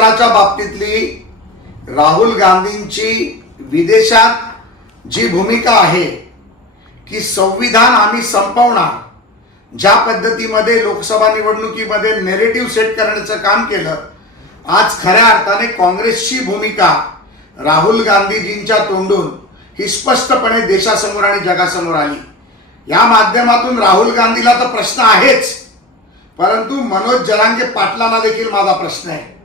आरक्षणाच्या बाबतीतली राहुल गांधींची विदेशात जी भूमिका आहे की संविधान आम्ही संपवणार, ज्या पद्धतीमध्ये लोकसभा निवडणुकीमध्ये नेरेटिव्ह सेट करण्याचं काम केलं, आज खऱ्या अर्थाने काँग्रेसची भूमिका राहुल गांधीजींच्या तोंडून ही स्पष्टपणे देशासमोर आणि जगासमोर आली। या माध्यमातून राहुल गांधीला तर प्रश्न आहेच, परंतु मनोज जरांगे पाटलांना देखील माझा प्रश्न आहे।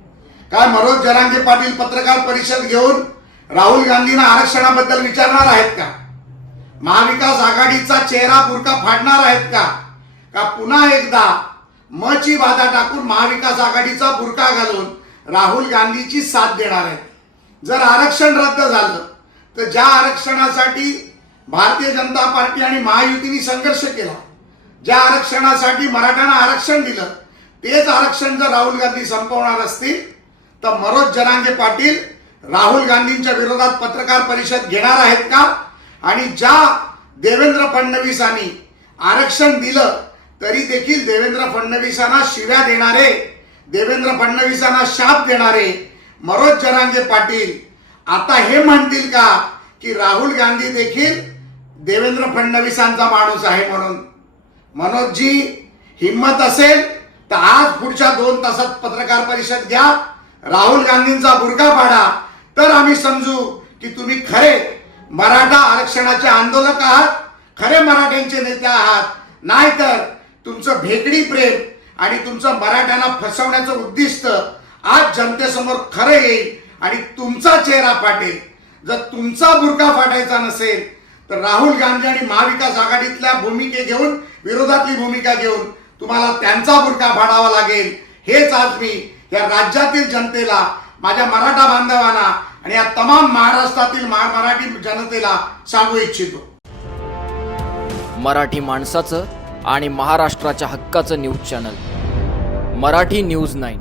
काय मनोज जरांगे पाटील पत्रकार परिषद घेऊन राहुल गांधींना आरक्षणाबद्दल विचारणार आहेत का? महाविकास आघाडीचा चेहरा बुरका फाडणार आहेत का? का पुन्हा एकदा मची बाधा टाकून महाविकास आघाडीचा बुरका घालून राहुल गांधीची साथ देणार आहेत? जर आरक्षण रद्द झालं तर ज्या आरक्षणासाठी भारतीय जनता पार्टी आणि महायुतीने संघर्ष केला, ज्या आरक्षणासाठी मराठ्यांना आरक्षण दिलं, तेच आरक्षण जर राहुल गांधी संपवणार असतील तर मनोज जरांगे पाटील राहुल गांधींच्या विरोधात पत्रकार परिषद घेणार आहेत का? आणि ज्या देवेंद्र फडणवीसांनी आरक्षण दिलं तरी देखील देवेंद्र फडणवीसांना शिव्या देणारे, देवेंद्र फडणवीसांना शाप देणारे मनोज जरांगे पाटील आता हे म्हणतील का की राहुल गांधी देखील देवेंद्र फडणवीसांचा माणूस आहे म्हणून? मनोजजी, हिम्मत असेल तर आज पुढच्या 2 तासात पत्रकार परिषद घ्या, राहुल गांधींचा बुरका पाडा, तर आम्ही समजू की तुम्ही खरे मराठा आरक्षणाचे आंदोलक आहात, खरे मराठ्यांचे नेते आहात। नाहीतर तुमचं भेकडी प्रेम आणि तुमचं मराठ्यांना फसवण्याचं उद्दिष्ट आज जनतेसमोर खरं येईल आणि तुमचा चेहरा फाटेल। जर तुमचा बुरका फाटायचा नसेल तर राहुल गांधी आणि महाविकास आघाडीतल्या भूमिके घेऊन, विरोधातली भूमिका घेऊन तुम्हाला त्यांचा बुरका फाडावा लागेल। हेच आज मी या राज्यातील जनतेला, माझ्या मराठा बांधवांना आणि या तमाम महाराष्ट्रातील मराठी जनतेला सांगू इच्छितो। मराठी माणसाचं आणि महाराष्ट्राच्या हक्काचं न्यूज चॅनल मराठी न्यूज 9।